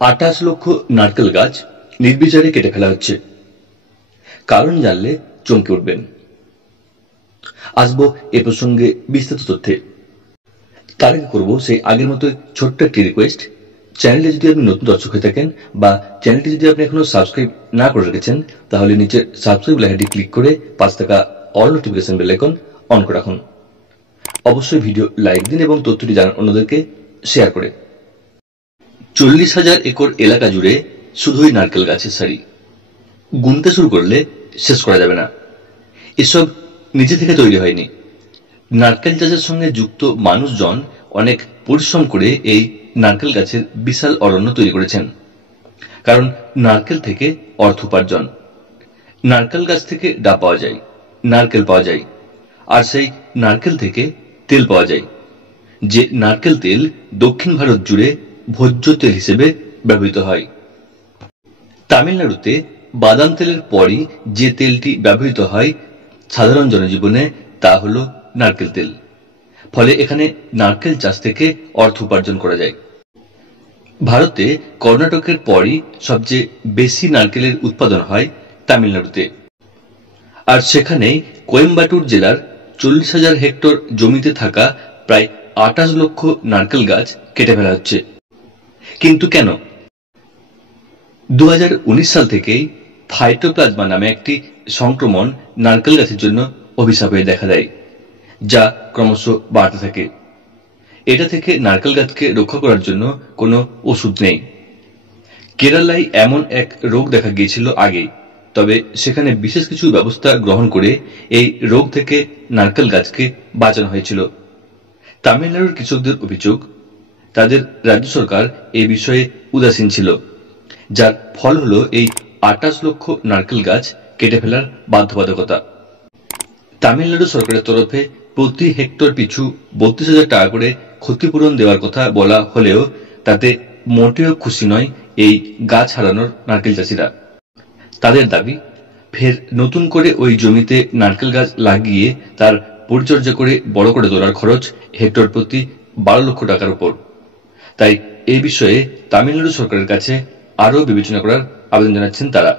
28 লক্ষ নারকেল গাছ নির্বিচারে কেটে ফেলা হচ্ছে। কারণ জানলে চমকে উঠবেন। আসবো এ প্রসঙ্গে বিস্তারিত তথ্যে। তার আগে করবো সেই আগের মতো ছোট্ট একটি রিকোয়েস্ট। চ্যানেলে যদি আপনি নতুন দর্শক হয়ে থাকেন বা চ্যানেলটি যদি আপনি এখনো সাবস্ক্রাইব না করে রেখেছেন, তাহলে নিচে সাবস্ক্রাইব লেখাটি ক্লিক করে পাশে থাকা all notification bell icon on করে রাখুন। অবশ্যই ভিডিও লাইক দিন এবং তথ্যটি জানান অন্যদেরকে শেয়ার করে। 40,000 একর এলাকা জুড়ে শুধুই নারকেল গাছের সারি। গুনতে শুরু করলে শেষ করা যাবে না। এসব নিজে থেকে তৈরি হয়নি। নারকেল চাষের সঙ্গে যুক্ত মানুষজন অনেক পরিশ্রম করে এই নারকেল গাছের বিশাল অরণ্য তৈরি করেছেন। কারণ নারকেল থেকে অর্থ উপার্জন। নারকেল গাছ থেকে ডাব পাওয়া যায়, নারকেল পাওয়া যায়, আর সেই নারকেল থেকে তেল পাওয়া যায়, যে নারকেল তেল দক্ষিণ ভারত জুড়ে ভোজ্য তেল হিসেবে ব্যবহৃত হয়। তামিলনাড়ুতে বাদাম তেলের পরই যে তেলটি ব্যবহৃত হয় সাধারণ জনজীবনে, তা হলো নারকেল তেল। ফলে এখানে নারকেল চাষ থেকে অর্থ উপার্জন করা যায়। ভারতে কর্ণাটকের পরই সবচেয়ে বেশি নারকেলের উৎপাদন হয় তামিলনাড়ুতে। আর সেখানেই কোয়েম্বাটুর জেলার 40,000 হেক্টর জমিতে থাকা প্রায় 28 লক্ষ নারকেল গাছ কেটে ফেলা হচ্ছে। কিন্তু কেন? 2019 সাল থেকেই ফাইটোপ্লাজমা নামে একটি সংক্রমণ নারকেল গাছের জন্য অভিশাপ হয়ে দেখা দেয়, যা ক্রমশ বাড়তে থাকে। এটা থেকে নারকেল গাছকে রক্ষা করার জন্য কোনো ওষুধ নেই। কেরালায় এমন এক রোগ দেখা গিয়েছিল আগে, তবে সেখানে বিশেষ কিছু ব্যবস্থা গ্রহণ করে এই রোগ থেকে নারকেল গাছকে বাঁচানো হয়েছিল। তামিলনাড়ুর কৃষকদের অভিযোগ, তাদের রাজ্য সরকার এই বিষয়ে উদাসীন ছিল, যার ফল হলো এই 28 লক্ষ নারকেল গাছ কেটে ফেলার বাধ্যবাধকতা। তামিলনাড়ু সরকারের তরফে প্রতি হেক্টর পিছু 32,000 টাকা করে ক্ষতিপূরণ দেওয়ার কথা বলা হলেও তাতে মোটেও খুশি নয় এই গাছ হারানোর নারকেল চাষিরা। তাদের দাবি, ফের নতুন করে ওই জমিতে নারকেল গাছ লাগিয়ে তার পরিচর্যা করে বড় করে তোলার খরচ হেক্টর প্রতি 12 লক্ষ টাকার উপর। তাই এই বিষয়ে তামিলনাড়ু সরকারের কাছে আরও বিবেচনা করার আবেদন জানাচ্ছেন তারা।